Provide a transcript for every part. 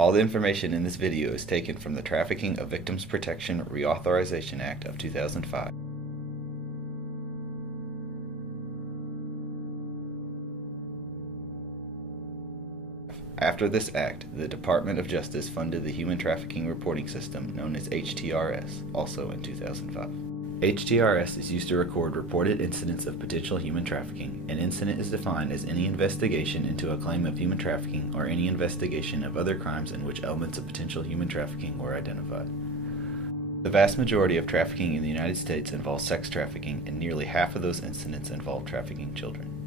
All the information in this video is taken from the Trafficking of Victims Protection Reauthorization Act of 2005. After this act, the Department of Justice funded the Human Trafficking Reporting System known as HTRS, also in 2005. HTRS is used to record reported incidents of potential human trafficking. An incident is defined as any investigation into a claim of human trafficking or any investigation of other crimes in which elements of potential human trafficking were identified. The vast majority of trafficking in the United States involves sex trafficking, and nearly half of those incidents involve trafficking children.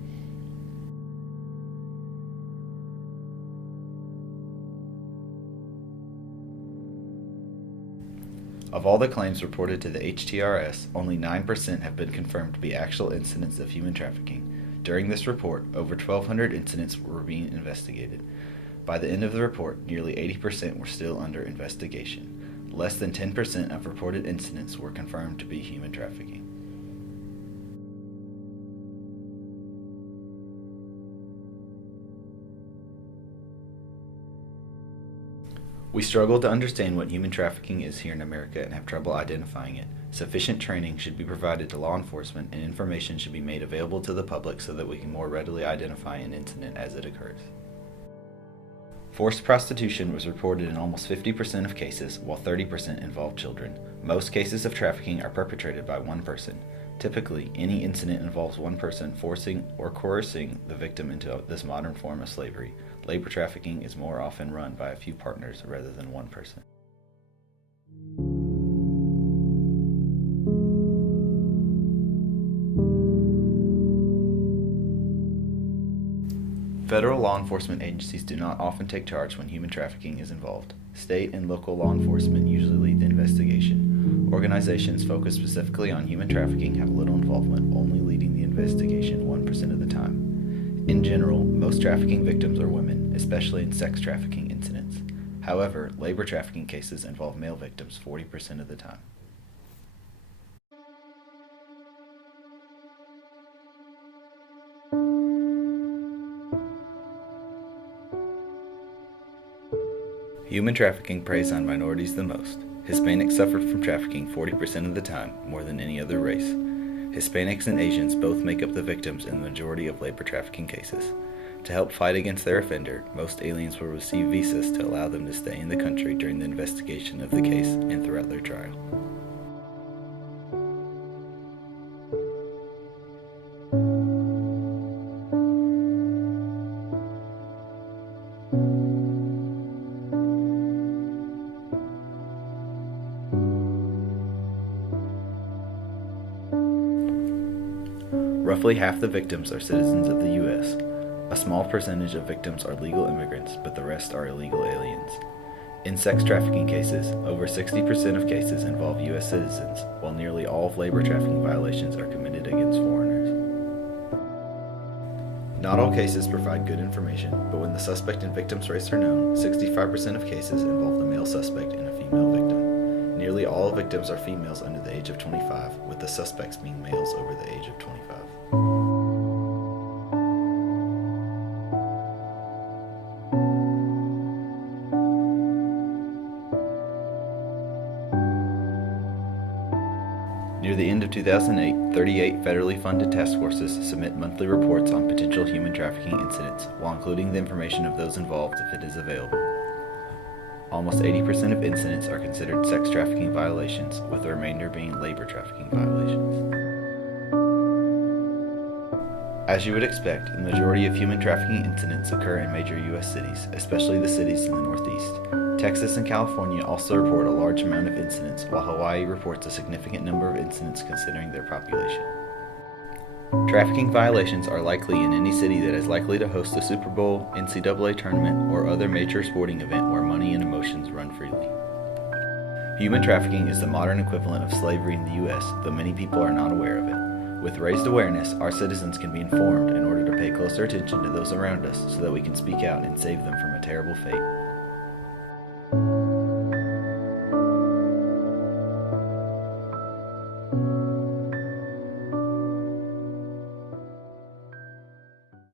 Of all the claims reported to the HTRS, only 9% have been confirmed to be actual incidents of human trafficking. During this report, over 1,200 incidents were being investigated. By the end of the report, nearly 80% were still under investigation. Less than 10% of reported incidents were confirmed to be human trafficking. We struggle to understand what human trafficking is here in America and have trouble identifying it. Sufficient training should be provided to law enforcement, and information should be made available to the public so that we can more readily identify an incident as it occurs. Forced prostitution was reported in almost 50% of cases, while 30% involved children. Most cases of trafficking are perpetrated by one person. Typically, any incident involves one person forcing or coercing the victim into this modern form of slavery. Labor trafficking is more often run by a few partners rather than one person. Federal law enforcement agencies do not often take charge when human trafficking is involved. State and local law enforcement usually lead the investigation. Organizations focused specifically on human trafficking have little involvement, only leading the investigation 1% of the time. In general, most trafficking victims are women, especially in sex trafficking incidents. However, labor trafficking cases involve male victims 40% of the time. Human trafficking preys on minorities the most. Hispanics suffer from trafficking 40% of the time, more than any other race. Hispanics and Asians both make up the victims in the majority of labor trafficking cases. To help fight against their offender, most aliens will receive visas to allow them to stay in the country during the investigation of the case and throughout their trial. Roughly half the victims are citizens of the U.S. A small percentage of victims are legal immigrants, but the rest are illegal aliens. In sex trafficking cases, over 60% of cases involve U.S. citizens, while nearly all of labor trafficking violations are committed against foreigners. Not all cases provide good information, but when the suspect and victim's race are known, 65% of cases involve the male suspect and a female victim. Nearly all victims are females under the age of 25, with the suspects being males over the age of 25. Near the end of 2008, 38 federally funded task forces submit monthly reports on potential human trafficking incidents, while including the information of those involved if it is available. Almost 80% of incidents are considered sex trafficking violations, with the remainder being labor trafficking violations. As you would expect, the majority of human trafficking incidents occur in major U.S. cities, especially the cities in the Northeast. Texas and California also report a large amount of incidents, while Hawaii reports a significant number of incidents considering their population. Trafficking violations are likely in any city that is likely to host a Super Bowl, NCAA tournament, or other major sporting event where money and emotions run freely. Human trafficking is the modern equivalent of slavery in the U.S., though many people are not aware of it. With raised awareness, our citizens can be informed in order to pay closer attention to those around us so that we can speak out and save them from a terrible fate.